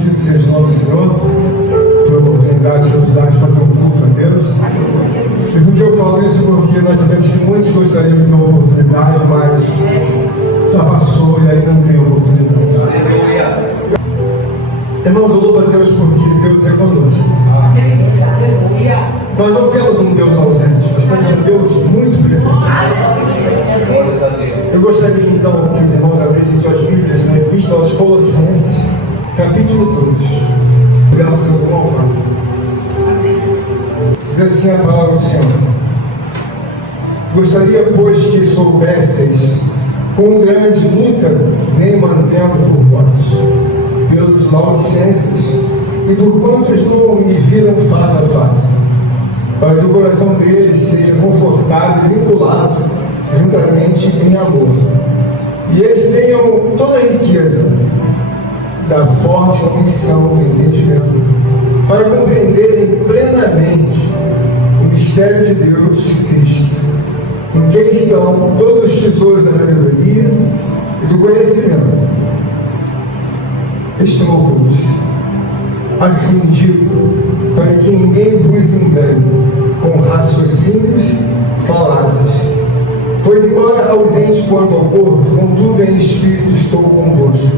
Bendito seja o nome do Senhor, por oportunidade que nos dá de fazer um culto a Deus. E por que eu falo isso? Porque nós sabemos que muitos gostariam de ter uma oportunidade, mas já passou e ainda não tem oportunidade. Irmãos, eu louvo a Deus porque Deus é conosco. Nós não temos um Deus ausente, nós temos um Deus muito presente. Eu gostaria então que os irmãos abrissem suas Bíblias na Epístola aos Colossenses, capítulo 2, verso 1 ao 4. Diz assim a palavra do Senhor: gostaria, pois, que soubesseis quão grande luta vem mantendo por vós, pelos laodicenses, e por quantos não me viram face a face, para que o coração deles seja confortado e vinculado juntamente em amor, e eles tenham toda a riqueza da forte convicção do entendimento, para compreenderem plenamente o mistério de Deus, Cristo, em quem estão todos os tesouros da sabedoria e do conhecimento. Estão ocultos. Assim digo, para que ninguém vos engane com raciocínios falazes. Pois, embora ausente quanto ao corpo, contudo em espírito estou convosco,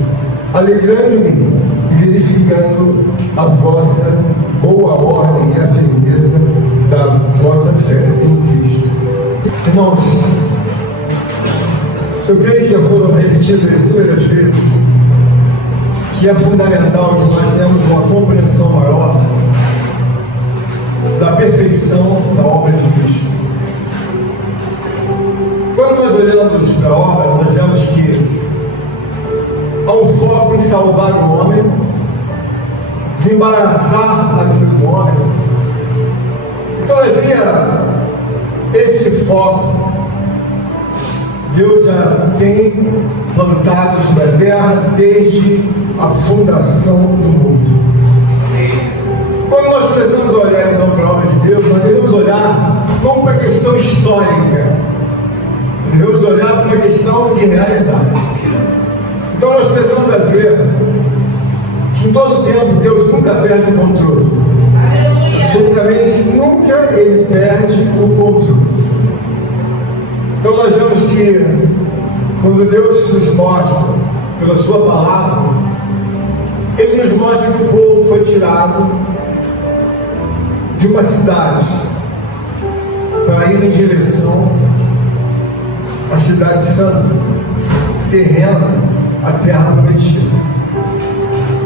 alegrando-me e verificando a vossa boa ordem e a firmeza da vossa fé em Cristo. Irmãos, eu creio que já foram repetidas inúmeras vezes que é fundamental que nós tenhamos uma compreensão maior da perfeição da obra de Cristo. Quando nós olhamos para a obra, nós vemos que há um foco em salvar o homem, desembaraçar a vida do homem. Então havia esse foco. Deus já tem plantado sobre a terra desde a fundação do mundo. Quando nós precisamos olhar então para a obra de Deus, nós devemos olhar não para a questão histórica, devemos olhar para uma questão de realidade. Então nós precisamos ver que em todo tempo Deus nunca perde o controle. Absolutamente nunca Ele perde o controle. Então nós vemos que quando Deus nos mostra pela sua palavra, Ele nos mostra que o povo foi tirado de uma cidade para ir em direção à cidade santa, terrena, a terra prometida.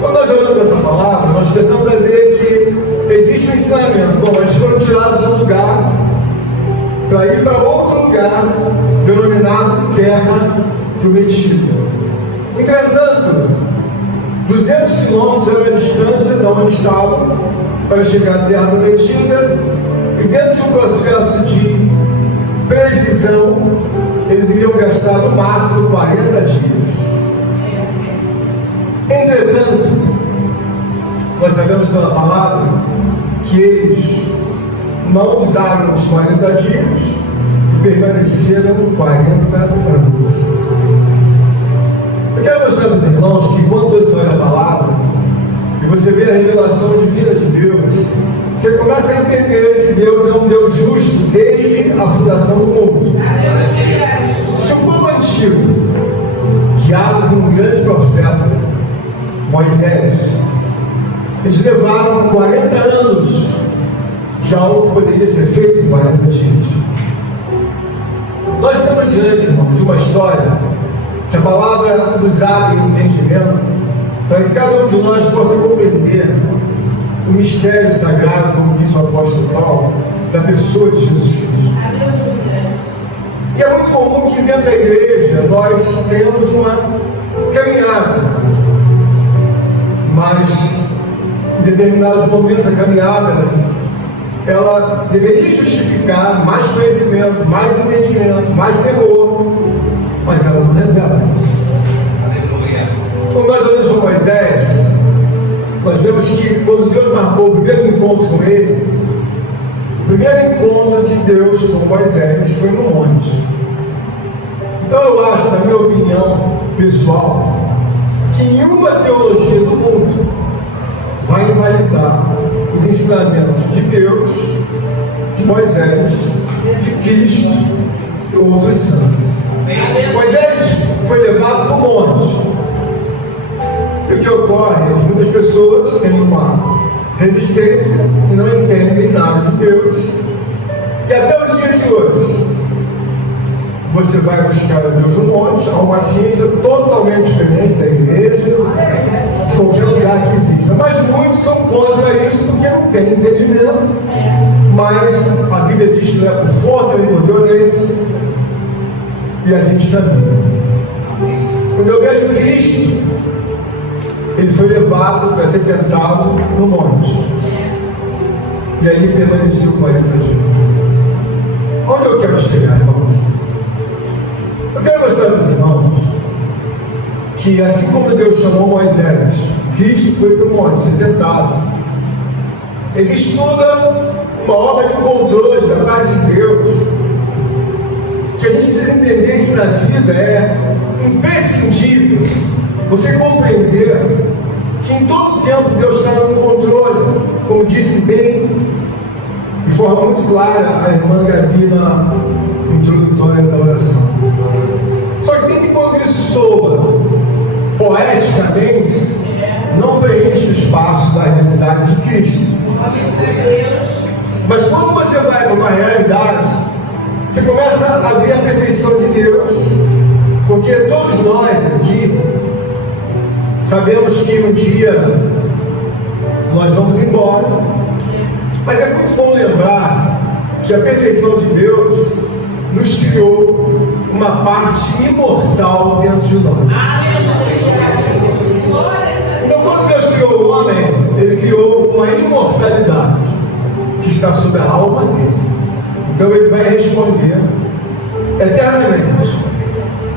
Quando nós olhamos essa palavra, nós precisamos ver que existe um ensinamento. Bom, eles foram tirados de um lugar para ir para outro lugar denominado terra prometida. Entretanto, 200 quilômetros era a distância de onde estavam para chegar à terra prometida, e dentro de um processo de previsão, eles iriam gastar no máximo 40 dias. Entretanto, nós sabemos pela palavra que eles não usaram os 40 dias e permaneceram 40 anos. Eu quero mostrar para os irmãos que quando você olha a palavra e você vê a revelação divina de Deus, você começa a entender que Deus é um Deus justo desde a fundação do mundo. Se o povo antigo, guiado por um grande profeta, Moisés, eles levaram 40 anos de algo que poderia ser feito em 40 dias. Nós estamos diante, irmãos, de uma história que a palavra nos abre o entendimento para que cada um de nós possa compreender o mistério sagrado, como diz o apóstolo Paulo, da pessoa de Jesus Cristo. E é muito comum que dentro da igreja nós tenhamos uma caminhada, mas em determinados momentos a caminhada ela deveria justificar mais conhecimento, mais entendimento, mais temor, mas ela não revela isso. Quando nós olhamos para Moisés, nós vemos que quando Deus marcou o primeiro encontro com ele, o primeiro encontro de Deus com Moisés foi no monte. Então eu acho, na minha opinião pessoal, que nenhuma teologia do mundo os ensinamentos de Deus, de Moisés, de Cristo e outros santos. Moisés foi levado para o monte. E o que ocorre é que muitas pessoas têm uma resistência e não entendem nada de Deus. E até os dias de hoje, você vai buscar a Deus no monte, há uma ciência totalmente diferente da igreja, de qualquer lugar que exista. Mas muitos são contra isso porque não têm entendimento. Mas a Bíblia diz que não é por força nem por violência. E a gente caminha. Quando eu vejo Cristo, ele foi levado para ser tentado no monte. E ali permaneceu 40 dias. Onde eu quero chegar, irmãos? Eu quero mostrar para os irmãos que assim como Deus chamou Moisés, Cristo foi para o monte ser tentado. Existe toda uma obra de controle da parte de Deus, que a gente precisa entender que na vida é imprescindível você compreender que em todo tempo Deus está no controle, como disse bem, de forma muito clara, a irmã Gabi na introdutória da oração. Só que nem que quando isso soa poeticamente, não preenche o espaço da realidade de Cristo. Mas quando você vai para uma realidade, você começa a ver a perfeição de Deus, porque todos nós aqui sabemos que um dia nós vamos embora, mas é muito bom lembrar que a perfeição de Deus nos criou uma parte imortal dentro de nós. Então, quando Deus criou o homem, ele criou uma imortalidade que está sobre a alma dele. Então ele vai responder eternamente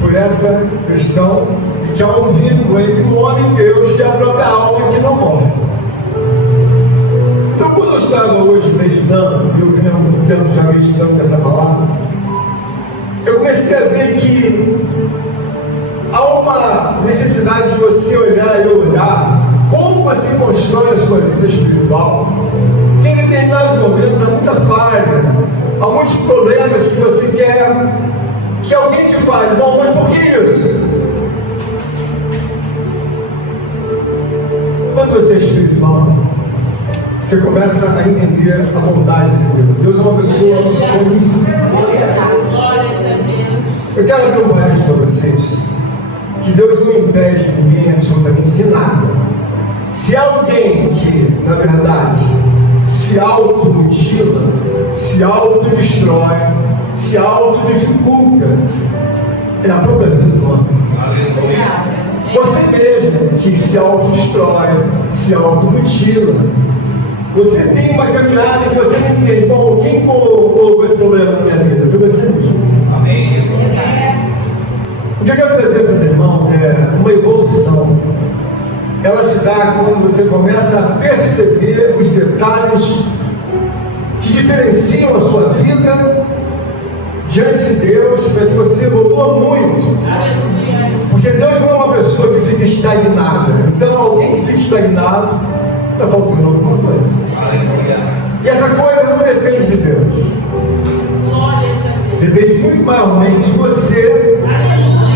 por essa questão de que há um vínculo entre o homem e Deus, que é a própria alma que não morre. Então, quando eu estava hoje meditando, e eu vinha um tempo já meditando nessa palavra, eu comecei a ver que há uma necessidade de você olhar e olhar como você constrói a sua vida espiritual. Porque em determinados momentos há muita falha, há muitos problemas que você quer que alguém te fale. Bom, mas por que isso? Quando você é espiritual, você começa a entender a bondade de Deus. Deus é uma pessoa boníssima. Eu quero abrir um parênteses para vocês, que Deus não impede ninguém absolutamente de nada. Se alguém que, na verdade, se automutila, se autodestrói, se autodificulta, é a própria vida do homem. Você mesmo que se autodestrói, se automutila, você tem uma caminhada que você não entende. Bom, quem colocou esse problema na minha vida? Foi você mesmo. Amém. O que eu quero trazer para os irmãos é uma evolução. Ela se dá quando você começa a perceber os detalhes que diferenciam a sua vida diante de Deus, para que você evolua muito. Porque Deus não é uma pessoa que fica estagnada. Então, alguém que fica estagnado, está faltando alguma coisa. E essa coisa não depende de Deus. Depende muito maiormente de você,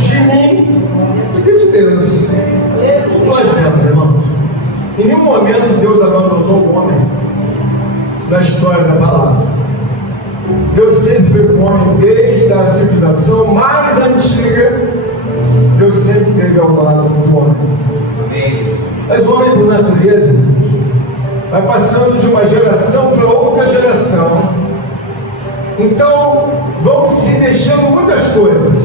de mim, do que de Deus. Nós vemos, irmãos, em nenhum momento Deus abandonou o homem na história da palavra. Deus sempre foi com o homem desde a civilização mais antiga. Deus sempre esteve ao lado do homem. Mas o homem, por natureza, vai passando de uma geração para outra geração. Então, vão se deixando muitas coisas.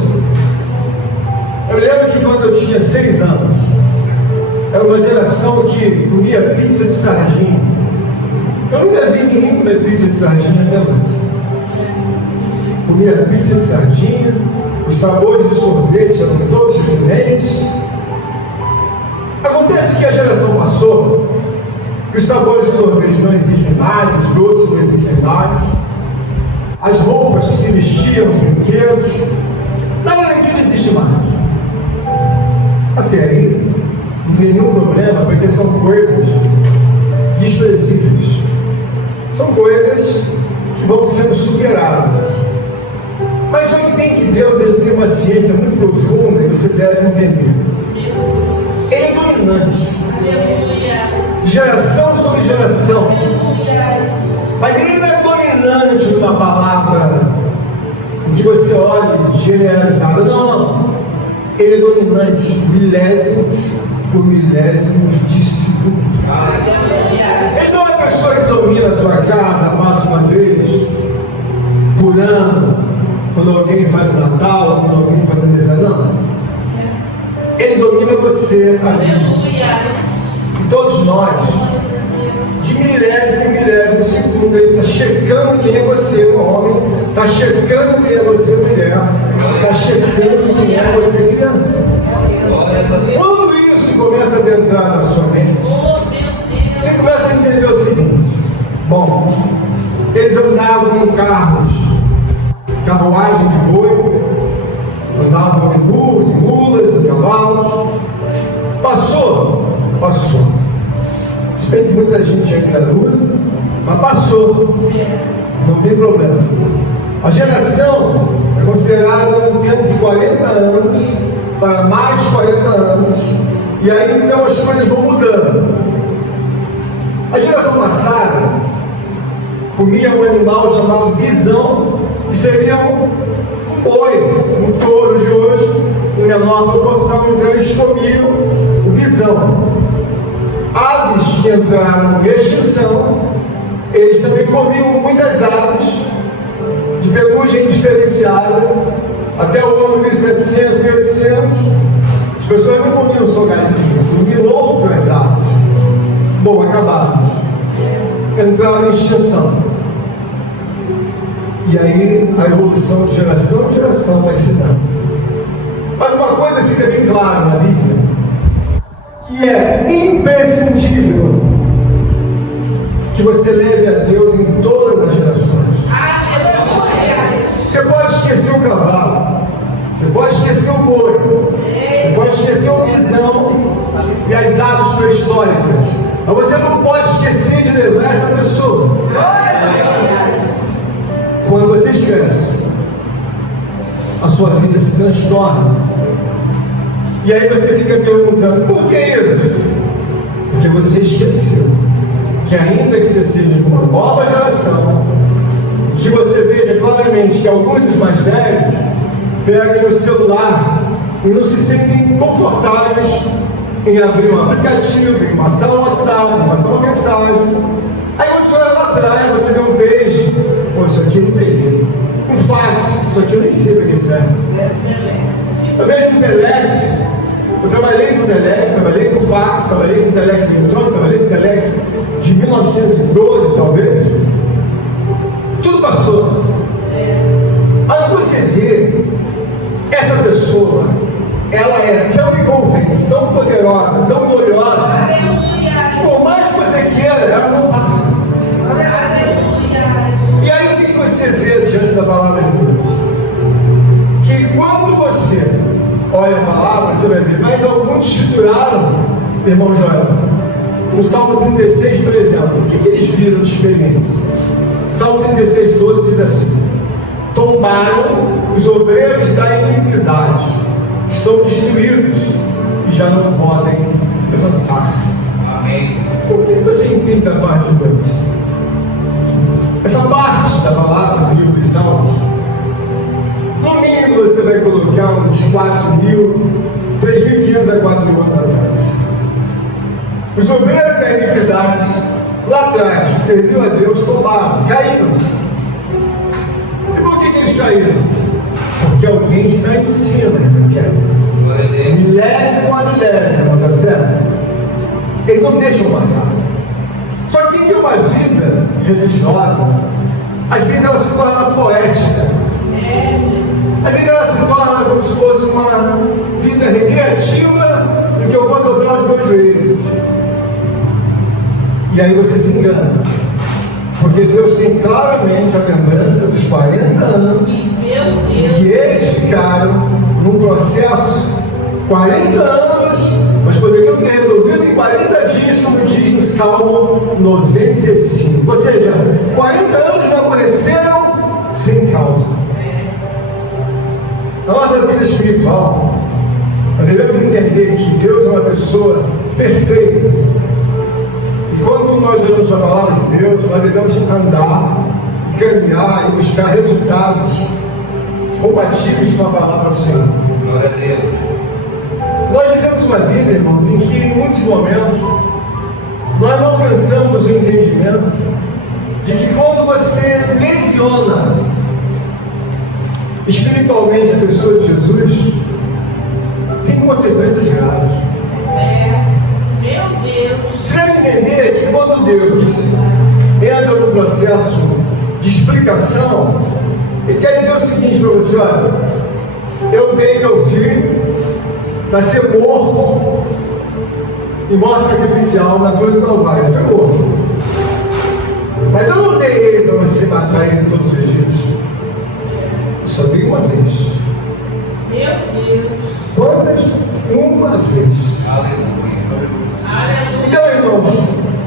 Eu lembro que quando eu tinha 6 anos, era uma geração que comia pizza de sardinha. Eu nunca vi ninguém comer pizza de sardinha até hoje. Comia pizza de sardinha, os sabores de sorvete eram todos diferentes. Acontece que a geração passou, e os sabores de sorvete não existem mais, os doces não existem mais, as roupas que se vestiam, os brinquedos, nada daquilo existe mais. Até aí, não tem nenhum problema, porque são coisas desprezíveis. São coisas que vão sendo superadas. Mas eu entendo que Deus ele tem uma ciência muito profunda e você deve entender. Ele é dominante. Geração sobre geração. Mas ele não é dominante numa palavra que você olha generalizada. Não. Ele é dominante milésimos por milésimos de segundo. Ele não é uma pessoa que domina a sua casa, passa uma vez por ano, quando alguém faz o Natal, quando alguém faz a mesa, não. Ele domina você, e todos nós, de milésimo em milésimo segundo, ele está checando quem é você, homem, está checando quem é você, mulher, está checando quem é você, criança. Quando isso começa a adentrar na sua mente, você começa a entender o seguinte: bom, eles andavam em carros, carruagem de boi, andavam em burros, em mulas, em cavalos. Passou. Se bem que muita gente ainda usa, mas passou. Não tem problema. A geração é considerada um tempo de 40 anos para mais de 40 anos. E aí então as coisas vão mudando. A geração passada comia um animal chamado bisão, que seria um boi, um touro de hoje, em menor proporção, então eles comiam o bisão. Aves que entraram em extinção, eles também comiam muitas aves de pelugem diferenciada. Até o ano 1700, 1800, as pessoas não comiam só galinha, comiam outras aves. Bom, acabaram. Entraram em extinção. E aí a evolução de geração em geração vai se dando. Mas uma coisa fica bem clara na Bíblia, que é imprescindível que você leve a Deus em todas as gerações. Você pode esquecer o cavalo, você pode esquecer o boi, você pode esquecer o bisão e as aves pré-históricas, mas você não pode esquecer de levar essa pessoa. Quando você esquece, a sua vida se transtorna. E aí você fica perguntando: por que isso? Porque você esqueceu que ainda que você seja de uma nova geração, que você veja claramente que alguns dos mais velhos pegam o celular e não se sentem confortáveis em abrir um aplicativo, em passar um WhatsApp, em passar uma mensagem. Aí quando você olha lá atrás, você vê um beijo. Pô, isso aqui eu não peguei. Um fax, isso aqui eu nem sei para que serve. Eu vejo um telex. Eu trabalhei com telex, trabalhei com fax, trabalhei com telex eletrônico, trabalhei com telex de 1912, talvez. Tudo passou. Mas você vê, essa pessoa, ela é tão envolvente, tão poderosa, tão gloriosa, que por mais que você queira, ela não passa. E aí o que você vê diante da palavra de Deus? Que quando você olha a palavra, você vai ver, mas alguns escrituraram, irmão Joel, no Salmo 36, por exemplo, o que eles viram de experiência? Salmo 36, 12 diz assim: tombaram os obreiros da iniquidade, estão destruídos e já não podem levantar-se. Amém. O que você entende da parte de Deus? Essa parte da palavra do livro de Salmos, no mínimo você vai colocar uns 3.500 a 4.000 anos atrás. Os obreiros da iniquidade, lá atrás, que serviam a Deus, tombaram, caíram. E por que eles caíram? Porque alguém está em cima, milésimo a milésimo, está certo? Eles não deixam passar. Só que em uma vida religiosa, às vezes ela se torna poética. Às vezes ela se torna como se fosse uma vida recreativa em que eu vou dobrar os meus joelhos. E aí você se engana. Porque Deus tem claramente a lembrança dos 40 anos que eles ficaram num processo, 40 anos, mas poderiam ter resolvido em 40 dias, como diz no Salmo 95. Ou seja, 40 anos me aborreceram sem causa. Na nossa vida espiritual, nós devemos entender que Deus é uma pessoa perfeita. E quando nós olhamos para a palavra de Deus, nós devemos andar, caminhar e buscar resultados compatíveis com a palavra do Senhor. Glória a Deus. Nós vivemos uma vida, irmãos, em que em muitos momentos nós não alcançamos o entendimento de que quando você lesiona espiritualmente a pessoa de Jesus, tem consequências graves. Meu Deus. Você deve entender que quando Deus entra no processo de explicação, Ele quer dizer o seguinte para você: olha, eu dei meu filho para ser morto em morte sacrificial na cruz do Calvário. Ele foi morto. Mas eu não dei ele para você matar ele todos os dias. Eu só dei uma vez. Meu Deus. Quantas? Uma vez. Aleluia. Então, irmãos,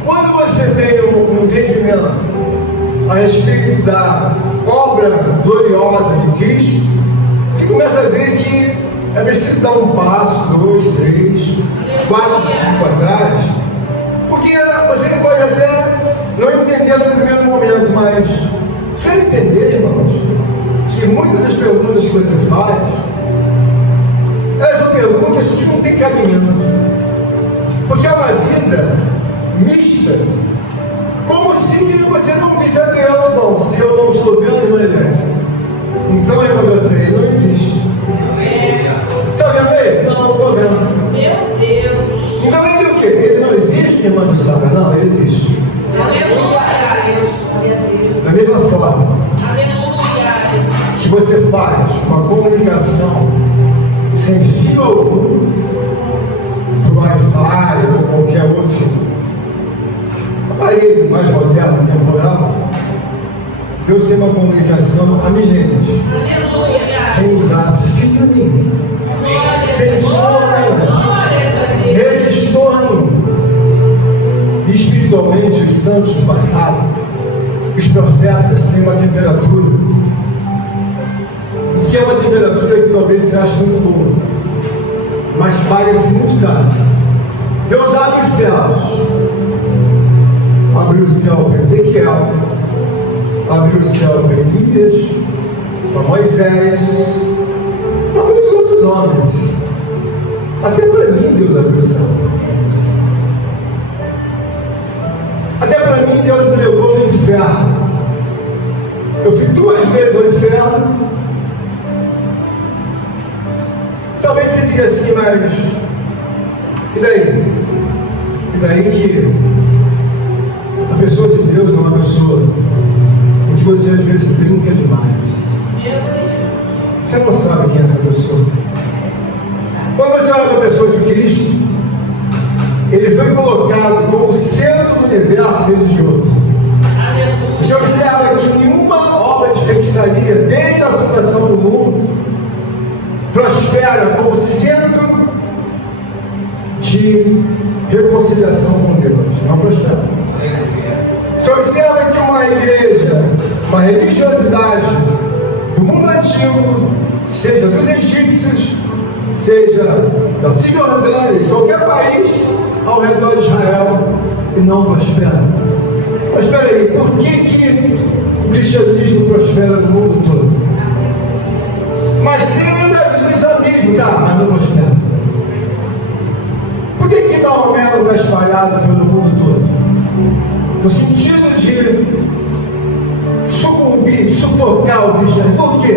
quando você tem um entendimento a respeito da obra gloriosa de Cristo, você começa a ver que é preciso dar um passo, 2, 3, 4, 5 atrás, porque você pode até não entender no primeiro momento, mas você deve entender, irmãos, que muitas das perguntas que você faz, elas são perguntas que não têm cabimento, porque é uma vida mista, como se você não visse a Deus. Não, se eu não estou vendo, não existe. Então, irmão, ele não existe. Está vendo aí? Não, não estou vendo. Meu Deus. Então ele o quê? Ele não existe, irmão de Sara? Não, ele existe. Aleluia. Glória a Deus. Da mesma forma Aleluia. que você faz uma comunicação sem fio algum, por Wi-Fi ou qualquer outro aparelho mais moderno, temporal, Deus tem uma comunicação há milênios, Aleluia. sem usar fio nenhum, sem som nenhum, resistor nenhum. Espiritualmente, os santos do passado, os profetas, têm uma temperatura, e que é uma temperatura que talvez você ache muito boa, mas paga-se muito caro. Deus abre os céus, abriu o céu para Ezequiel, abriu o céu para Elias, para Moisés, para muitos outros homens. Até para mim Deus abriu o céu. Até para mim Deus me levou no inferno. Eu fui 2 vezes ao inferno. Talvez você diga assim, mas e daí? E daí que a pessoa de Deus é uma pessoa em que você às vezes brinca demais. Você não sabe quem é essa pessoa. Quando você olha para a pessoa de Cristo, ele foi colocado como centro do universo religioso. Você observa que nenhuma obra de feitiçaria, desde a fundação do mundo, prospera como centro de reconciliação com Deus. Não prospera. Você observa que uma igreja, uma religiosidade do mundo antigo, seja dos egípcios, seja da Cisjordânia, de qualquer país ao redor de Israel, e não prospera. Mas espera aí, por que o cristianismo prospera no mundo todo? Mas tem o islamismo, tá? Mas não prospera. Por que Maomé não está espalhado pelo mundo todo? No sentido de sucumbir, sufocar o cristianismo. Por quê?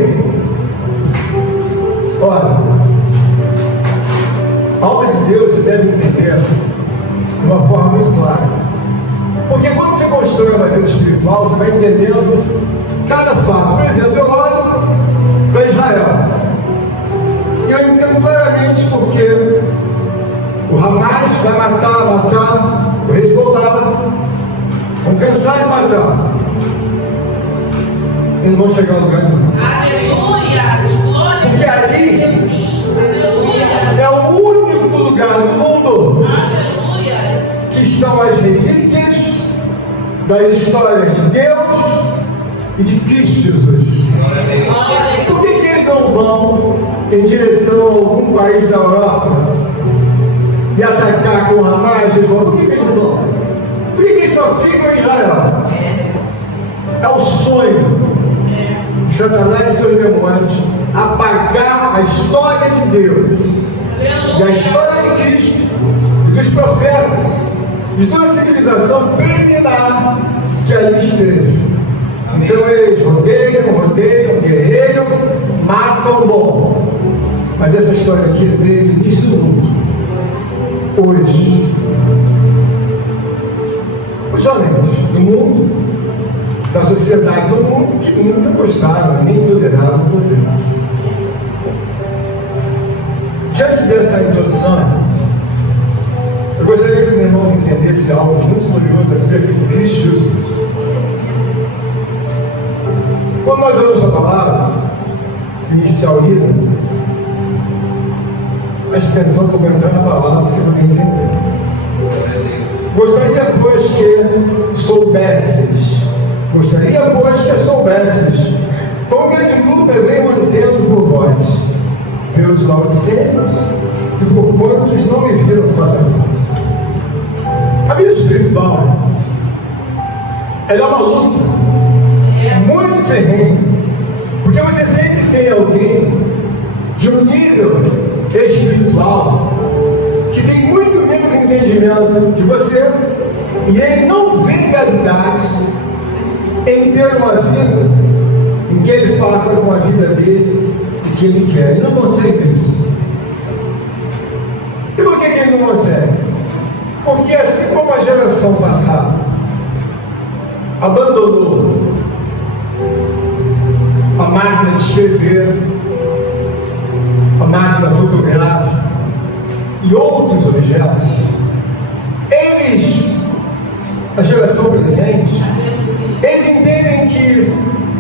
Olha, a obra de Deus você deve entender de uma forma muito clara. Porque quando você constrói uma vida espiritual, você vai entendendo cada fato. Por exemplo, eu olho para Israel e eu entendo claramente porque o Hamas vai matar o Hezbollah, vão cansar de matar e não vão chegar a lugar nenhum. Aleluia. Glória Porque a ali Deus. Aleluia. é o único lugar no mundo Aleluia. que estão as relíquias das histórias de Deus e de Cristo Jesus. Por que eles não vão em direção a algum país da Europa e atacar com Hamas? Por que eles não vão? Por que eles só ficam em Israel? É o sonho de Satanás e seus demônios apagar a história de Deus e a história de Cristo e dos profetas de toda a civilização preliminar que ali esteve. Então eles rodeiam, guerreiam, matam, bom. Mas essa história aqui é desde o início do mundo. Hoje, os homens do mundo, da sociedade do mundo, que nunca gostaram, nem toleraram por Deus. Diante dessa introdução, eu gostaria que os irmãos entendessem algo muito curioso acerca de Cristo Jesus. Quando nós olhamos a palavra inicial lida, preste atenção que eu vou entrar na palavra para você poder entender. Gostaria, pois, que soubesses, quão grande luta venho mantendo por vós, pelos laodicenses e por quantos não me viram face a face. A vida espiritual, ela é uma luta muito ferrenha, porque você sempre tem alguém de um nível espiritual que tem muito menos entendimento que você, e ele não vê realidade em ter uma vida em que ele faça com a vida dele o que ele quer. Ele não consegue isso. E por que ele não consegue? Porque assim como a geração passada abandonou a máquina de escrever, a máquina fotográfica e outros objetos, eles, a geração presente, eles entendem que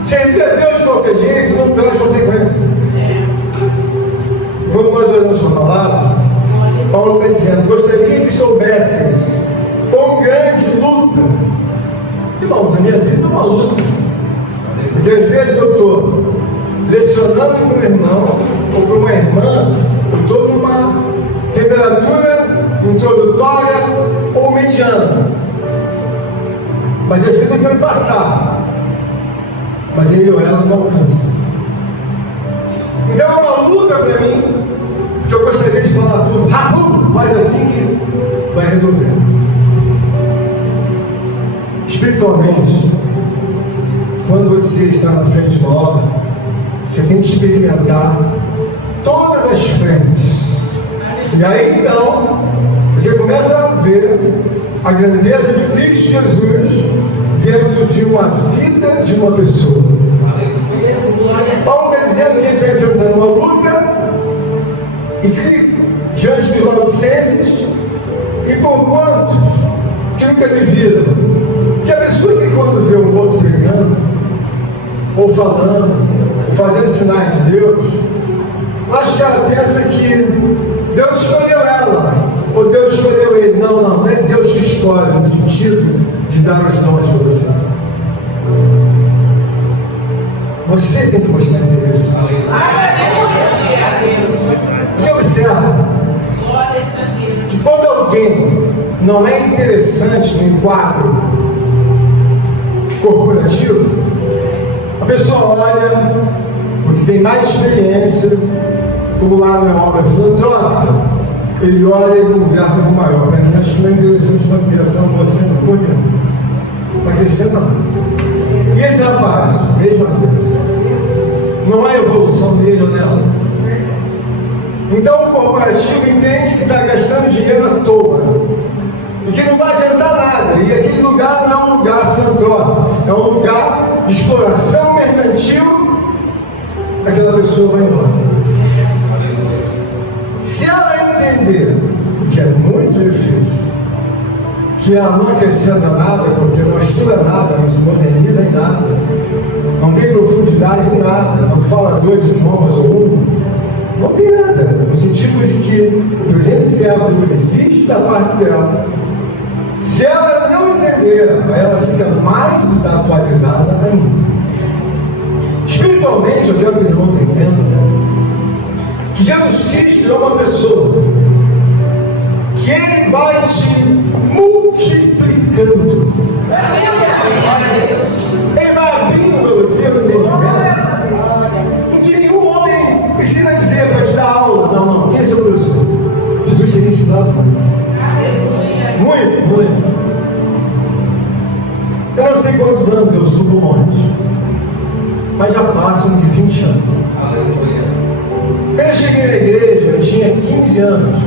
servir a Deus de qualquer jeito não traz consequência. Quando nós olhamos a palavra, Paulo está dizendo: gostaria que soubesseis quão grande luta. Irmãos, a minha vida é uma luta. Porque às vezes eu estou lecionando para um irmão ou para uma irmã, eu estou numa temperatura introdutória ou mediana. Mas às vezes eu quero passar, mas ele ou ela não alcança. Então é uma luta para mim, que eu gostaria de falar tudo, rápido, faz assim que vai resolver. Espiritualmente, quando você está na frente de uma obra, você tem que experimentar todas as frentes. E aí então, você começa a ver a grandeza de Cristo Jesus dentro de uma vida de uma pessoa. Paulo está dizendo que ele está enfrentando uma luta, e que diante dos laodicenses, e por quantos que nunca me viram, que a pessoa que quando vê um outro pregando, ou falando, ou fazendo sinais de Deus, eu acho que ela pensa que Deus escolheu ela, ou Deus escolheu ele. Não, não é Deus que escolhe, no sentido de dar os dons para você. Você tem que mostrar interesse. Você observa que quando alguém não é interessante no quadro corporativo, a pessoa olha, porque tem mais experiência, como lá na obra filantrópica, ele olha e conversa com o maior. Para mim, acho que não é interessante manter essa moça, não, por quê? Não acrescenta nada. E esse rapaz, mesma coisa. Não há evolução dele ou nela. Então o corporativo entende que está gastando dinheiro à toa e que não vai adiantar nada. E aquele lugar não é um lugar filantrópico, é um lugar de exploração mercantil. Aquela pessoa vai embora. Se ela entender, que é muito difícil, que ela não acrescenta nada, porque não estuda nada, não se moderniza em nada, não tem profundidade em nada, não fala 2 idiomas ou 1, não tem nada, no sentido de que o presente século existe da parte dela. Se ela não entender, ela fica mais desatualizada ainda. Espiritualmente, eu quero que os irmãos entendam que Jesus Cristo é uma pessoa que Ele vai te multiplicando. Ele vai abrindo para você o entendimento. Em que nenhum homem precisa dizer para te dar aula. Não, quem é seu professor? Jesus queria ensinar muito, muito. Eu não sei quantos anos eu subo monte, mas já passam de 20 anos. Quando eu cheguei na igreja, eu tinha 15 anos.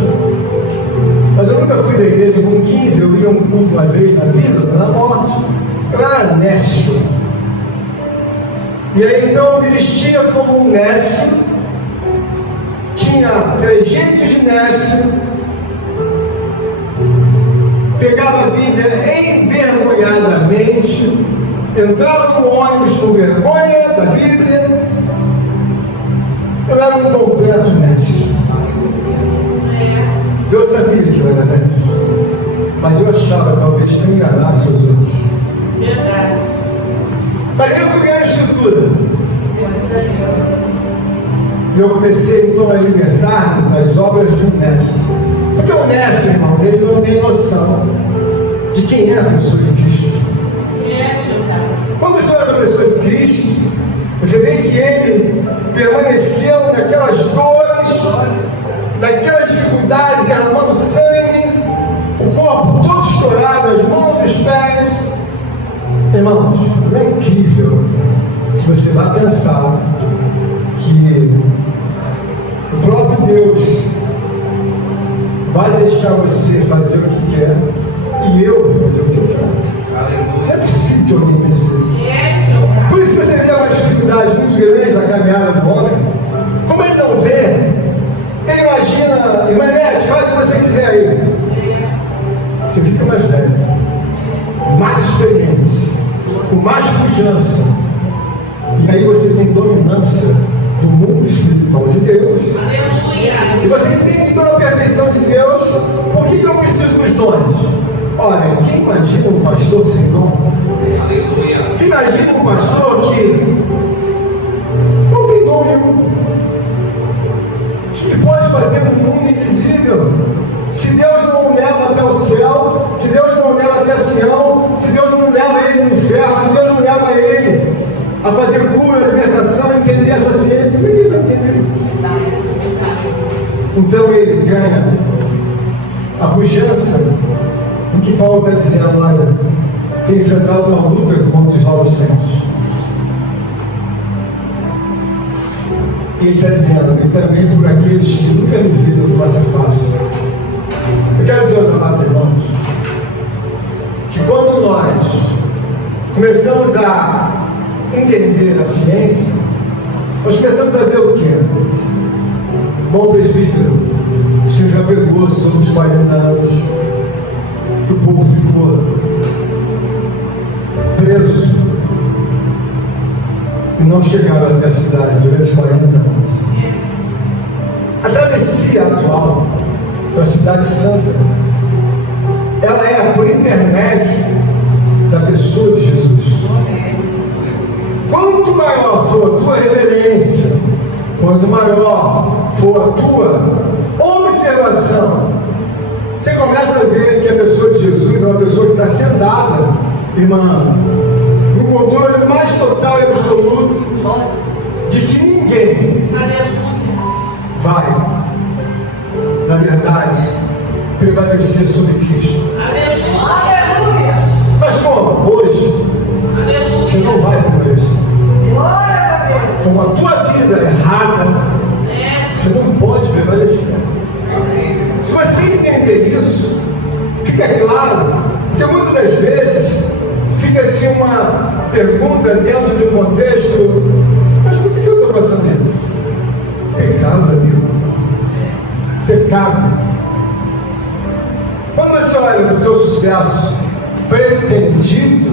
Mas eu nunca fui da igreja com 15, eu ia um culto uma vez na vida, eu estava na morte. Eu era nécio. E aí então eu me vestia como um nécio, tinha trejeitos de nécio, pegava a Bíblia envergonhadamente, entrava no ônibus com vergonha da Bíblia. Eu era um completo nécio. Deus sabia que eu era nécio, mas eu achava que talvez que eu enganasse os outros. Verdade. Mas eu fui ganhando estrutura. E eu comecei então a libertar das obras de um nécio. Porque o nécio, irmãos, ele não tem noção de quem é a pessoa de Cristo. Quando você olha para a pessoa de Cristo, você vê que ele permaneceu naquelas dores, naquelas dificuldades, derramando sangue, o corpo todo estourado, as mãos, os pés. Irmãos, não é incrível que você vá pensar que o próprio Deus vai deixar você fazer o que quer e eu fazer o que eu quero. Não é possível que alguém pense isso. Por isso que você vê uma dificuldade muito grande na caminhada do homem. Como ele não vê, ele imagina, irmã Inés, faz o que você quiser aí. Você fica mais velho, mais experiente, com mais pujança. E aí você tem dominância do mundo espiritual de Deus. Aleluia. E você entende toda a perfeição de Deus. Por que eu preciso dos dons? Olha, quem imagina um pastor sem dom? Aleluia. Você imagina um pastor que não tem dom nenhum, que pode fazer um mundo invisível. Se Deus não o leva até o céu, se Deus não o leva até Sião, se Deus não leva ele no inferno, se Deus não leva ele a fazer cura, libertação, entender essa ciência, ele vai entender isso. Então ele ganha a pujança em que Paulo está dizendo, olha, tem enfrentado uma luta contra os adolescentes. E ele está dizendo, e também por aqueles que nunca me viram face a face. Eu quero dizer aos amados irmãos, que quando nós começamos a entender a ciência, nós começamos a ver o quê? Bom presbítero, o senhor já pregou sobre os 40 anos que o povo ficou preso e não chegaram até a cidade durante 40 anos. A travessia atual da cidade santa, ela é por intermédio da pessoa de Jesus. Quanto maior for a tua reverência, quanto maior for a tua observação, você começa a ver que a pessoa de Jesus é uma pessoa que está sentada, irmã, no controle mais total e absoluto de que ninguém vai, na verdade, prevalecer sobre Cristo. Aleluia. Mas como? Hoje, você não vai prevalecer. Com a tua vida errada, você não pode prevalecer. Se você entender isso, fica claro, porque muitas das vezes fica assim uma pergunta dentro de um contexto, mas por que eu estou passando isso? Pecado, amigo. Pecado. Quando você olha para o teu sucesso pretendido,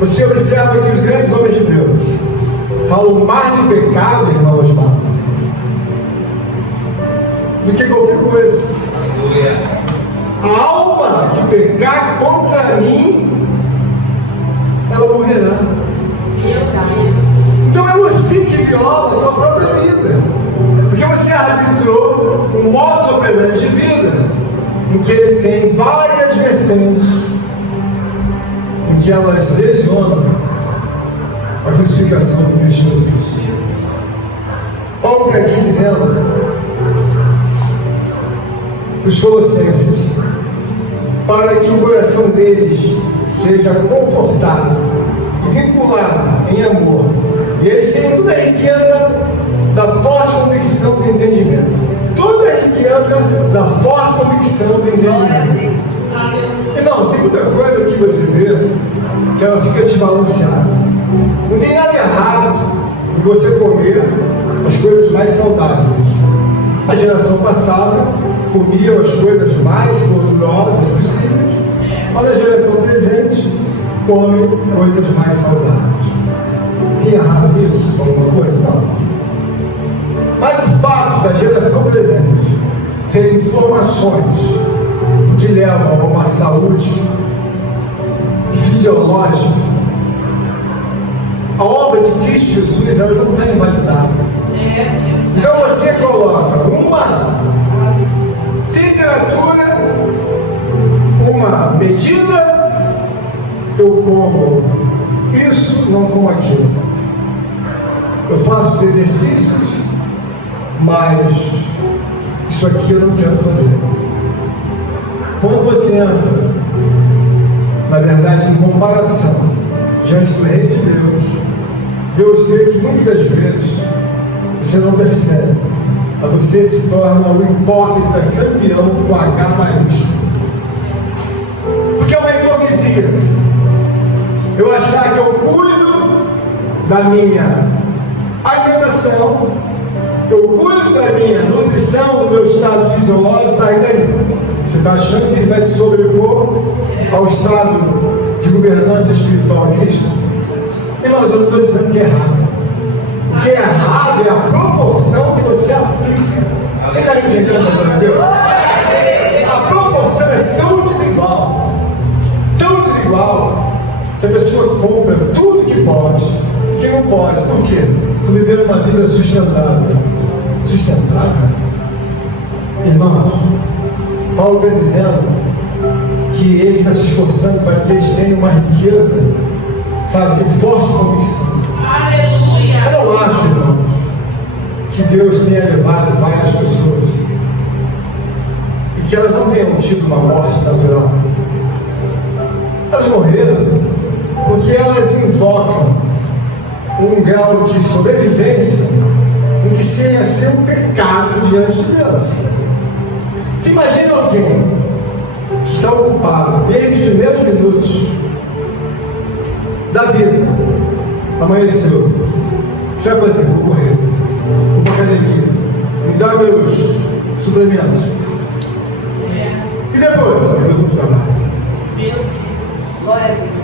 você observa que os grandes homens de Deus falam mais de pecado, irmão Osmar, do que qualquer coisa. A alma que pecar contra mim, ela morrerá. Então é viola a tua própria vida. Porque você arbitrou um modo operante de vida em que ele tem várias vertentes, em que elas lesionam a crucificação de Cristo Jesus. Paulo está aqui dizendo para os Colossenses, para que o coração deles seja confortado e vinculado em amor. E eles têm toda a riqueza da forte convicção do entendimento. Toda a riqueza da forte convicção do entendimento. Irmãos, tem muita coisa que você vê que ela fica desbalanceada. Não tem nada errado em você comer as coisas mais saudáveis. A geração passada comia as coisas mais gordurosas possíveis, mas a geração presente come coisas mais saudáveis. Tem errado nisso? Alguma coisa? Não. Mas o fato da geração presente ter informações que levam a uma saúde fisiológica, a obra de Cristo Jesus ela não está invalidada. Então você coloca uma temperatura, uma medida, eu como isso, não como aquilo. Eu faço os exercícios, mas isso aqui eu não quero fazer. Quando você entra, na verdade, em comparação diante do Rei de Deus, Deus vê que muitas vezes você não percebe, mas você se torna um hipócrita campeão com H maiúsculo. Porque é uma hipocrisia eu achar que eu cuido da minha alimentação, eu cuido da minha nutrição, do meu estado fisiológico, tá? E daí? Você está achando que ele vai se sobrepor ao estado de governança espiritual de Cristo? Irmãos, eu não estou dizendo que é errado. O que é errado é a proporção que você aplica. Quem está me entendendo, meu Deus? A proporção é tão desigual, que a pessoa compra tudo que pode, que não pode. Por quê? Porque viver uma vida sustentável. Sustentável? Irmãos, Paulo está dizendo que ele está se esforçando para que eles tenham uma riqueza, sabe, de forte convicção. Aleluia! Eu não acho, irmãos, que Deus tenha levado várias pessoas e que elas não tenham tido uma morte natural. Elas morreram porque elas invocam um grau de sobrevivência em que seja ser um pecado diante de Deus. Se imagina alguém que está ocupado desde os primeiros minutos da vida, amanheceu, o que você vai fazer? Vou correr, vou para a academia, me dá meus suplementos. E depois? Eu vou para o trabalho. Glória a Deus.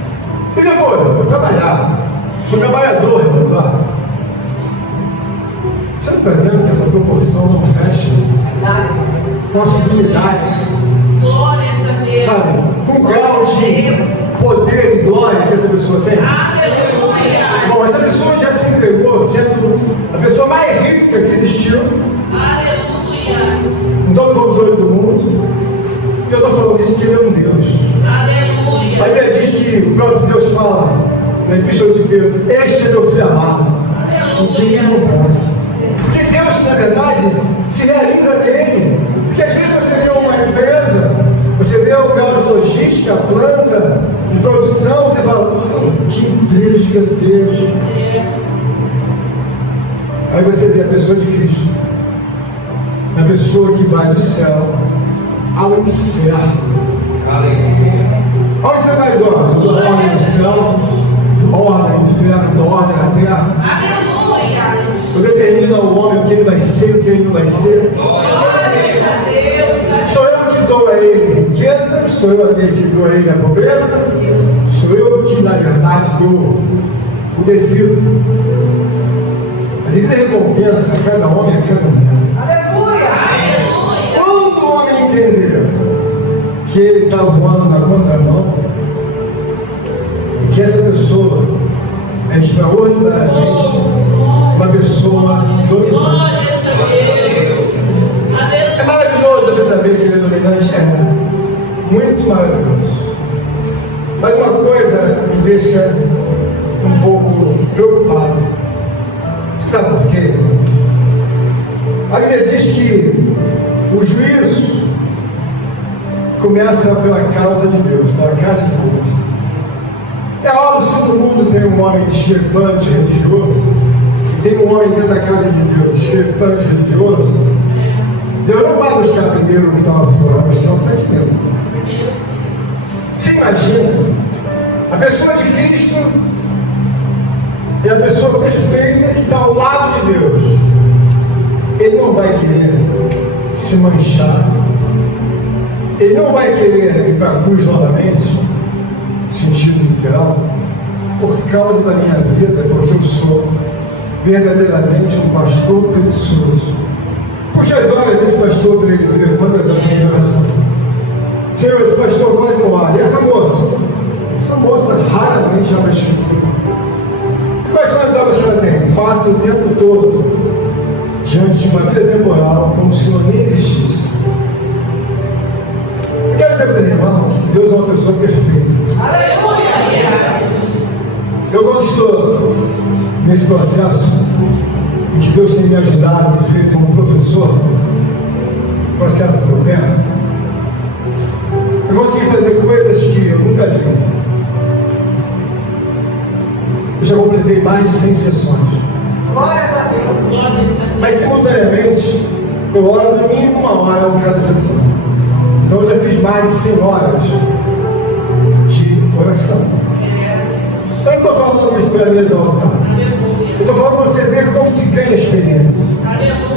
E depois? Eu vou trabalhar. Sou trabalhador, irmão. Você não está vendo que essa proporção não fecha com as sublimidades? Glórias a Deus. Sabe? Com o grau de poder e glória que essa pessoa tem. Aleluia. Bom, essa pessoa já se entregou sendo a pessoa mais rica que existiu Aleluia. em todo o controle do mundo. E eu estou falando isso porque ele é um Deus. Aleluia. A Bíblia diz que o próprio Deus fala na Epístola de Pedro: este é meu filho amado, em quem me compraz. Porque Deus, na verdade, se realiza nele. Porque às vezes você vê uma empresa, você vê o grau de logística, a planta de produção, você fala: que empresa gigantesca. Aí você vê a pessoa de Cristo, a pessoa que vai do céu ao inferno. Onde você vai, Jorge? Da ordem do céu, da ordem do inferno, da ordem da terra. Aleluia. Eu determino ao homem o que ele vai ser e o que ele não vai ser. Glórias a Deus. Sou eu que dou a ele riqueza, sou eu que dou a ele a pobreza, sou eu que, na verdade, dou o devido. A devida recompensa a cada homem e a cada mulher. Aleluia. Quando o homem entender que ele está voando na contramão e que essa pessoa é extraordinariamente uma pessoa Senhor dominante. É maravilhoso você saber que Ele é dominante, muito maravilhoso. Mas uma coisa me deixa um pouco preocupado. Você sabe por quê? A Bíblia diz que o juízo começa pela causa de Deus, pela casa de Deus. É óbvio, se no mundo tem um homem discrepante religioso, e tem um homem dentro da casa de Deus discrepante religioso, Deus não vai buscar primeiro o que estava fora, vai buscar o que está aqui dentro. Você imagina, a pessoa de Cristo é a pessoa perfeita que está ao lado de Deus. Ele não vai querer se manchar, ele não vai querer ir para a cruz novamente, no sentido literal, por causa da minha vida, porque eu sou verdadeiramente um pastor preguiçoso. Puxa as horas desse pastor preguiçoso, quantas horas de oração? Senhor, esse pastor quase não ora. E essa moça raramente abre a escritura. E quais são as obras que ela tem? Passa o tempo todo diante de uma vida temporal, como se não nem existisse. Eu quero dizer para os irmãos que Deus é uma pessoa perfeita. Aleluia! Eu, quando estou nesse processo em que Deus tem me ajudado, me feito como professor, processo problema, eu consegui fazer coisas que eu nunca vi. Eu já completei mais de 100 sessões. Glórias a Deus! Mas simultaneamente, eu oro no mínimo 1 hora em cada sessão. Então eu já fiz mais de 100 horas de oração. Eu não estou falando isso para me exaltar. Eu estou falando para você ver como se ganha a experiência.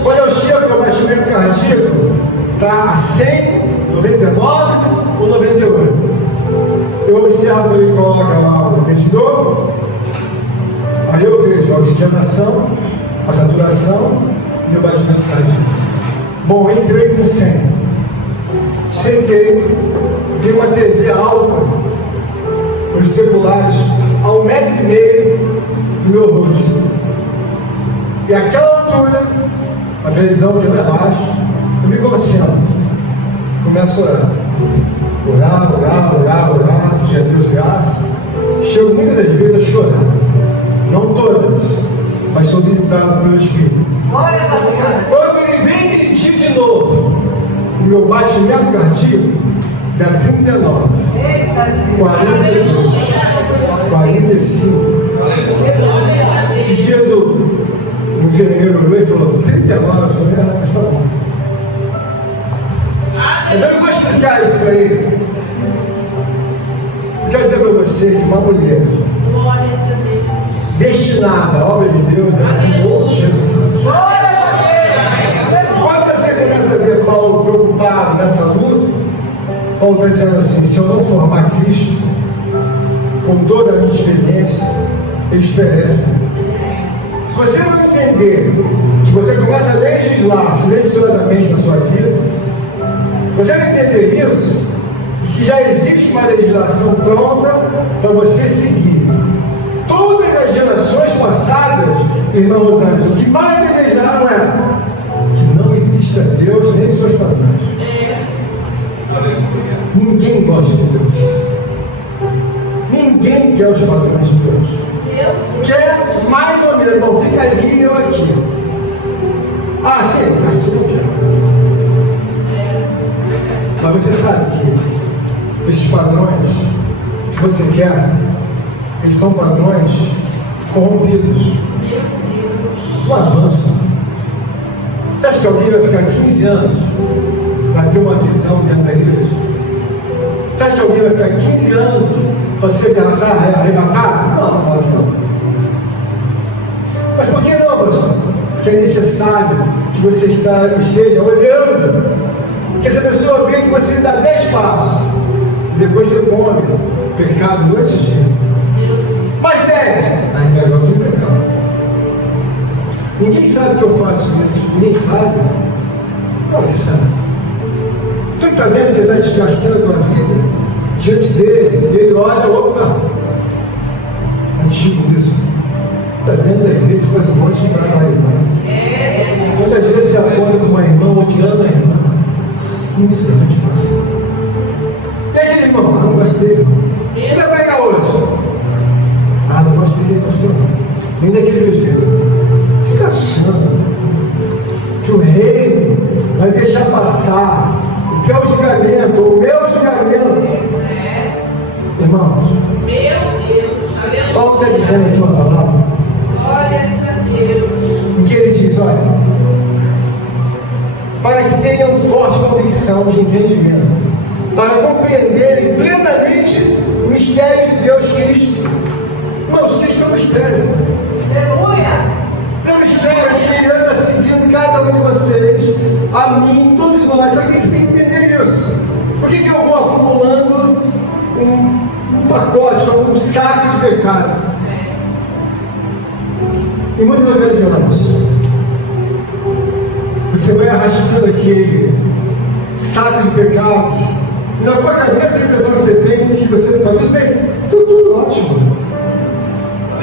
Quando eu chego no batimento cardíaco, está a 100, 99 ou 98. Eu observo, ele coloca lá o medidor. Aí eu vejo a oxigenação, a saturação e o batimento cardíaco. Bom, entrei com 100. Sentei, vi uma TV alta, para os celulares, a 1,5 metro do meu rosto. E àquela altura, a televisão de lá embaixo, eu me concentro. Começo a orar, pedir a Deus graça. Chego muitas das vezes a chorar. Não todas, mas sou visitado pelo Espírito. Glórias a Deus! Quando ele vem medir de novo, o meu batimento cardíaco dá 39, Eita Deus! 42, 45. Esses dias o enfermeiro olhou e falou 39, eu falei, mas tá bom. Mas eu não vou explicar isso para ele. Eu quero dizer para você que uma mulher destinada à obra de Deus é um outro Jesus. Glórias a Deus! Quando você começa a ver Paulo preocupado nessa luta, Paulo está dizendo assim: se eu não formar Cristo, com toda a minha experiência, eles perecem. Se você não entender que você começa a legislar silenciosamente na sua vida, você não entender isso, e que já existe uma legislação pronta para você seguir. Todas as gerações passadas, irmãos anjos, o que mais desejaram é que não exista Deus nem seus padrões. Ninguém gosta de Deus. Ninguém quer os padrões de Deus. Quer mais ou menos, irmão, fica ali e eu aqui. Ah, sim, assim eu quero. Mas você sabe que esses padrões que você quer, eles são padrões corrompidos. Isso não avança. Você acha que alguém vai ficar 15 anos para ter uma visão dentro da igreja? Você acha que alguém vai ficar 15 anos para ser arrebatado? Não, claro que não. Mas por que não, pastor? Porque é necessário que você esteja olhando, que essa pessoa vê que você dá 10 passos e depois você come pecado noite e dia. Mais 10, aí melhor que o pecado. Ninguém sabe que eu faço isso. Ninguém sabe. Claro que sabe. Você está vendo que você está desgastando a tua vida diante dele, e ele olha, opa, antigo isso. Está dentro da igreja, faz um monte de barbaridade. Como se levante mais. E aquele irmão? Ah, não gosto dele. Quem vai pregar hoje? Ah, não gosto dele, pastor. Nem daquele presbítero. Você está achando que o rei vai deixar passar o teu julgamento, ou o meu julgamento? Irmãos, Meu Deus, aleluia. Paulo está dizendo em tua palavra, Glória a Deus. em que ele diz, olha, para que tenham forte convicção de entendimento, para compreenderem plenamente o mistério de Deus Cristo. Irmãos, Cristo é um mistério. Aleluia. É um mistério que ele anda seguindo cada um de vocês, a mim, todos nós. Só que você tem que entender isso. Por que eu vou acumulando um pacote, um saco de pecado? E muitas ocasiões, você vai arrastando aquele saco de pecados, na tua cabeça a impressão que você tem que você está tudo bem, tudo ótimo.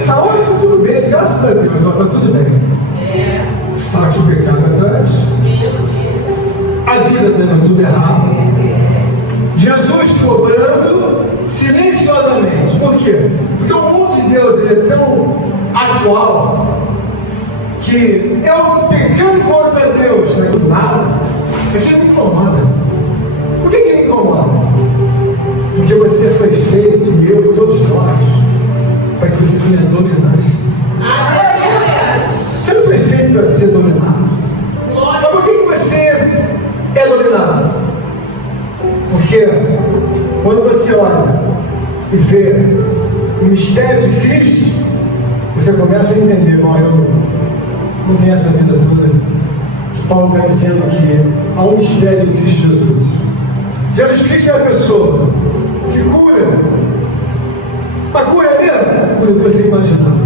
Está ótimo, tudo bem, graças a Deus, está tudo bem. Saco de pecado atrás, a vida dando tudo errado. Jesus cobrando silenciosamente. Por quê? Porque o mundo de Deus ele é tão atual que eu pecando contra Deus, não é do nada, aquilo me incomoda. Por que me incomoda? Porque você foi feito, e eu, todos nós, para que você tenha dominância. Aleluia. Você não foi feito para ser dominado. Mas por que você é dominado? Porque quando você olha e vê o mistério de Cristo, você começa a entender, bom, eu não tenho essa vida toda. Paulo está dizendo que há um mistério de Cristo Jesus. Jesus Cristo é a pessoa que cura. Mas cura mesmo? Cura o que você imaginar.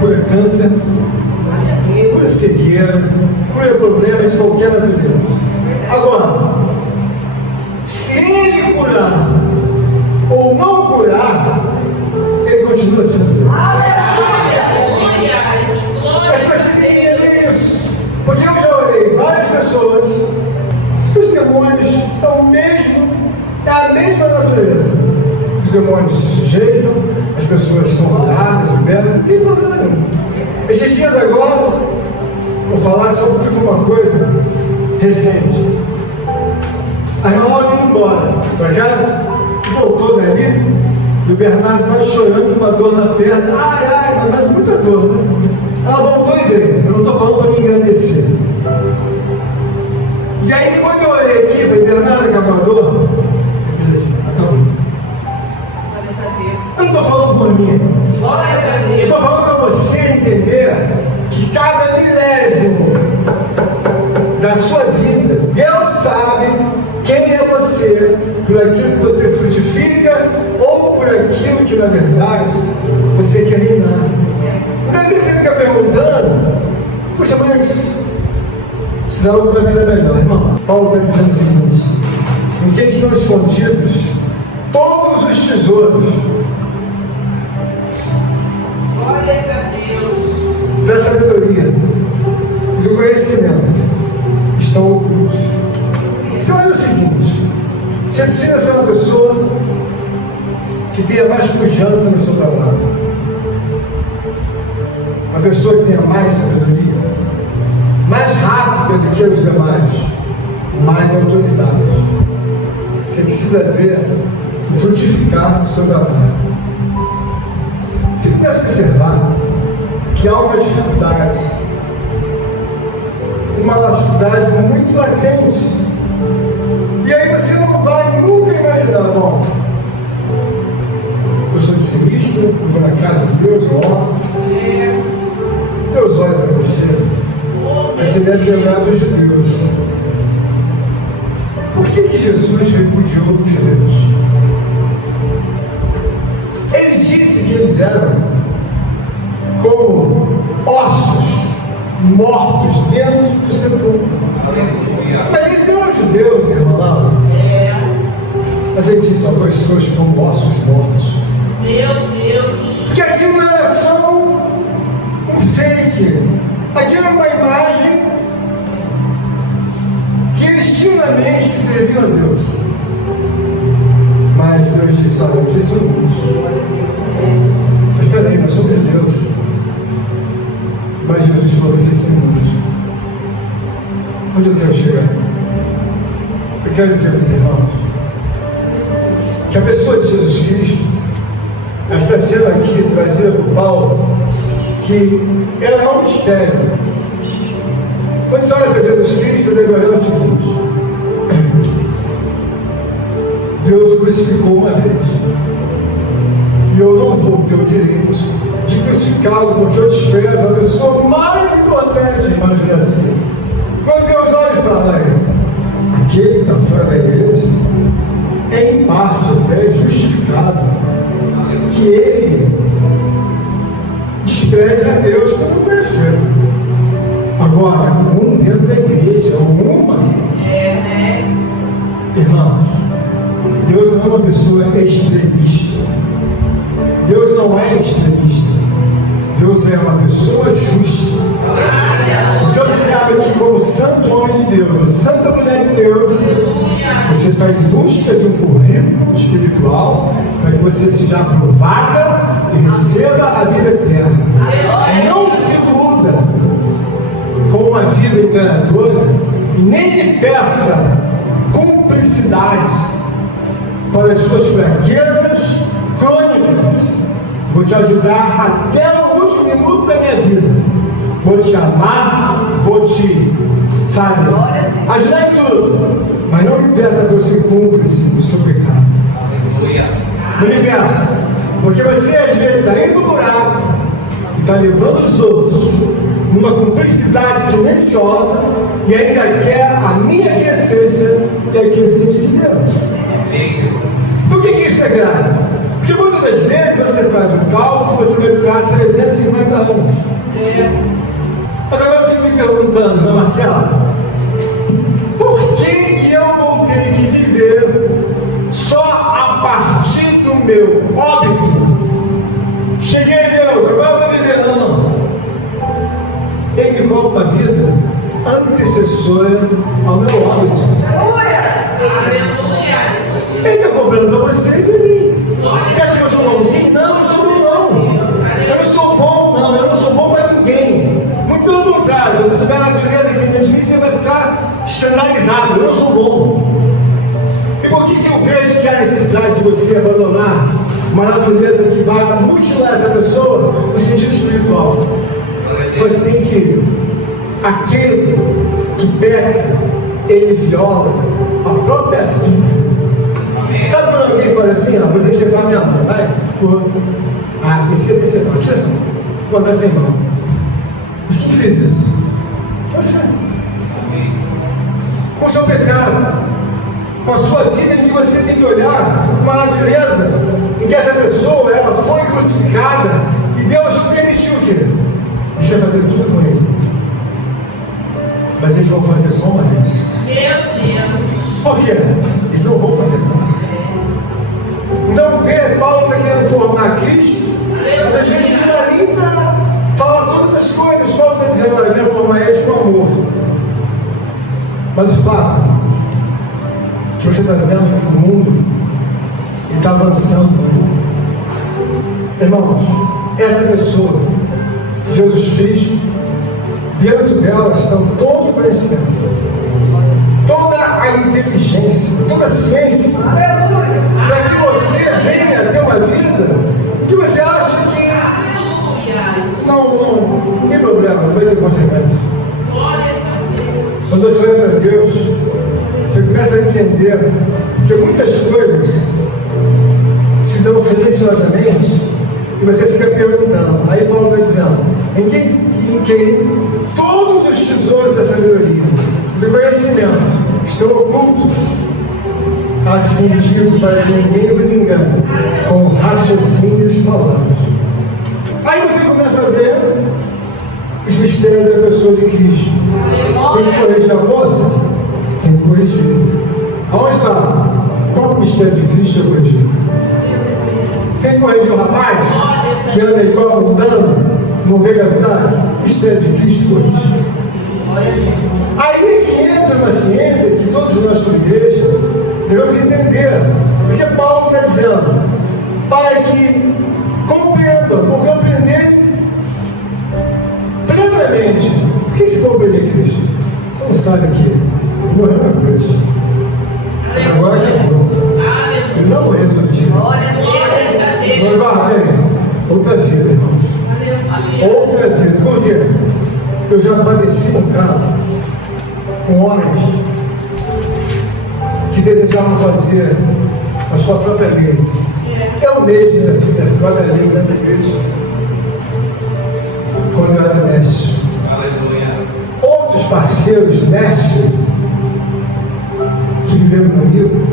Cura câncer, cura cegueira, cura problemas de qualquer natureza. Agora, se ele curar ou não curar, ele continua sendo Deus. Mas você tem que entender isso. Porque eu já orei várias pessoas, os demônios é a mesma natureza. Os demônios se sujeitam, as pessoas são curadas, liberam, não tem problema nenhum. Esses dias agora, vou falar só porque foi uma coisa recente. A irmã Laura ia embora para casa, voltou dali, e o Bernardo vai chorando com uma dor na perna. Ai, mas muita dor, né? Ela voltou e veio. Eu não estou falando para me engrandecer. E aí, quando eu olhei aqui, falei, Bernardo, acabou a dor? Eu falei assim, acabou. Eu não estou falando por mim. Eu estou falando para você entender que cada milésimo da sua vida, Deus sabe quem é você, por aquilo que você frutifica ou por aquilo que na verdade você quer reinar. Então você fica perguntando, puxa, mas precisava de uma vida melhor, irmão. Paulo está dizendo o seguinte: em quem estão escondidos todos os tesouros da sabedoria e do conhecimento estão ocultos. Você olha o seguinte: você precisa ser uma pessoa que tenha mais pujança no seu trabalho, uma pessoa que tenha mais sabedoria, mais rápida do que os demais, mais autoridade. Você precisa ver o frutificar do seu trabalho. Você começa a observar que há uma dificuldade muito latente. E aí você não vai nunca imaginar, bom, eu sou dizimista, eu vou na casa de Deus, eu oro. Deus olha para você. Mas você deve lembrar dos judeus. Por que Jesus repudiou os judeus? Ele disse que eles eram como ossos mortos dentro do sepulcro. Mas eles eram judeus, irmão Laura. Mas ele disse, ó, pois sois como ossos mortos. Meu Deus. Que aquilo não era só um fake. Aquilo era uma imagem clandestinamente que serviam a Deus. Mas Deus disse: olha, vocês são imundos. Mas peraí, nós somos de Deus. Mas Jesus falou: vocês são imundos. Onde eu quero chegar? Eu quero dizer aos irmãos que a pessoa de Jesus Cristo, ela está sendo aqui trazida por Paulo, que ela é um mistério. Quando você olha para Jesus Cristo, você deve olhar o seguinte: Deus crucificou uma vez, e eu não vou ter o direito de crucificá-lo, porque eu desprezo a pessoa mais importante, imagina assim. Quando Deus olha e fala: aquele que está fora da igreja é em parte até justificado que ele despreze a Deus como conheceu. Agora, um dentro da igreja, uma. Irmãos, Deus não é uma pessoa extremista. Deus não é extremista. Deus é uma pessoa justa. Você observa que, como santo homem de Deus, ou santa mulher de Deus, você está em busca de um currículo espiritual para que você seja aprovada e receba a vida eterna. Não se iluda com uma vida enganadora e nem lhe peça cumplicidade para as suas fraquezas crônicas. Vou te ajudar até o último minuto da minha vida. Vou te amar, vou te, ajudar em tudo. Mas não me peça que eu seja cúmplice do seu pecado. Não me peça. Porque você às vezes está indo no buraco e está levando os outros numa cumplicidade silenciosa e ainda quer a minha aquiescência e a aquiescência de Deus. Por que isso é grave? Porque muitas das vezes você faz um cálculo, você vai durar 350 anos. Mas agora eu fico me perguntando, né, Marcelo? Por que eu vou ter que viver só a partir do meu óbito? Cheguei a Deus, agora eu vou viver. Não. Ele me coloca uma vida antecessora ao meu óbito. Ele está cobrando para você e para mim. Você acha que eu sou bonzinho? Não, eu não sou bom não. Eu não sou bom não, eu não sou bom para ninguém. Muito pelo contrário, se você tiver a natureza aqui dentro de mim, você vai ficar escandalizado. Eu não sou bom. E por que eu vejo que há necessidade de você abandonar uma natureza que vai mutilar essa pessoa no sentido espiritual? Só que tem que aquele que peca, ele viola a própria vida. Sabe quando alguém fala assim: vou decepar minha mão, vai? Comecei a decepar, tira essa mão, vou andar sem mão. Mas quem fez isso? Você. Com o seu pecado, com a sua vida, em que você tem que olhar com uma natureza em que essa pessoa ela foi crucificada e Deus permitiu o quê? Deixa eu fazer tudo com ele. Mas eles vão fazer só uma vez. Meu Deus. Por quê? Eles não vão fazer mais. Então, Paulo está querendo formar Cristo, mas às vezes não dá nem para falar todas as coisas. Paulo está dizendo: olha, eu quero formar eles com amor. Mas o fato que você está vendo que o mundo está avançando. Irmãos, essa pessoa, Jesus Cristo, dentro dela estão todo o conhecimento, toda a inteligência, toda a ciência, para que você venha ter uma vida que você acha que não tem problema, não vai ter consequência. Quando você olha para Deus, você começa a entender que muitas coisas se dão silenciosamente e você fica perguntando. Aí Paulo está dizendo: em quem todos os tesouros da sabedoria, do conhecimento, estão ocultos. Assim digo, para que ninguém vos engane com raciocínios falados. Aí você começa a ver os mistérios da pessoa de Cristo. Tem que corrigir a moça? Tem que corrigir. Aonde está? Qual o mistério de Cristo eu corrigir? Tem que corrigir o rapaz que anda igual mudando, não vê gravidade? O mistério de Cristo corrige. Aí é que entra uma ciência que todos nós como igreja devemos entender. Porque Paulo está dizendo, para que compreendam, por compreender plenamente. Por que se compreende Cristo? Você não sabe que morreu na cruz. Mas agora acabou. Ele não morreu todo dia. Agora, outra vida, irmãos. Outra vida. Por quê? Eu já padeci um carro com homens que desejavam fazer a sua própria lei. Eu mesmo já fiz a própria lei da igreja quando eu era mestre. Outros parceiros mestres que viveram comigo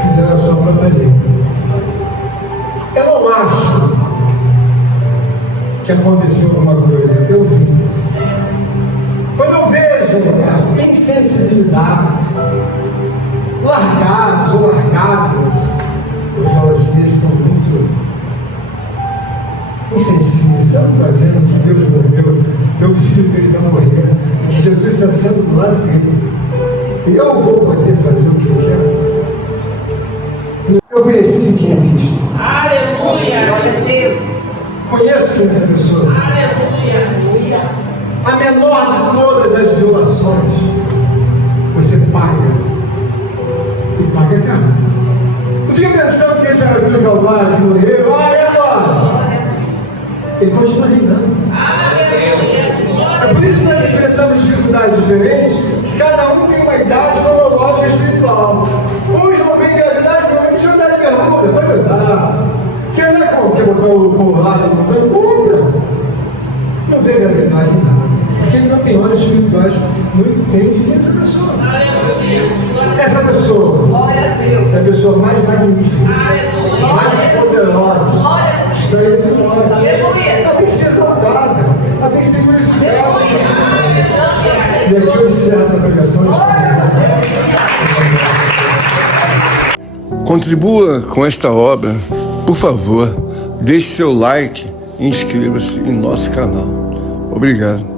fizeram a sua própria lei. Eu não acho que aconteceu alguma coisa, eu vi. Quando eu vejo insensibilidade, largados ou largadas, eu falo assim, eles estão muito insensíveis. Você não está vendo que Deus morreu, teu filho dele vai morrer, que Jesus está sendo do lado dele. E eu vou poder fazer o que eu quero. Eu conheci quem é Cristo. Aleluia. Glória a Deus. Conheço quem é essa pessoa. Aleluia. A menor de todas as violações, você paga. E paga caro. Não fica pensando que ele está no Calvário, que morreu, e agora? Ele continua reinando. É por isso que nós enfrentamos dificuldades diferentes, que cada um tem uma idade cronológica espiritual. Uns não vêm gravidade, não, se eu der bermuda, pode andar. Se ele quer botar o colado, não importa. Não vê gravidade em nada. Porque ele não tem olhos espirituais, não entende quem é essa pessoa. Essa pessoa é a pessoa mais magnífica, mais poderosa, que está entre nós. Ela tem que ser exaltada, ela tem que ser glorificada. E aqui eu encerro essa pregação. Contribua com esta obra, por favor, deixe seu like e inscreva-se em nosso canal. Obrigado.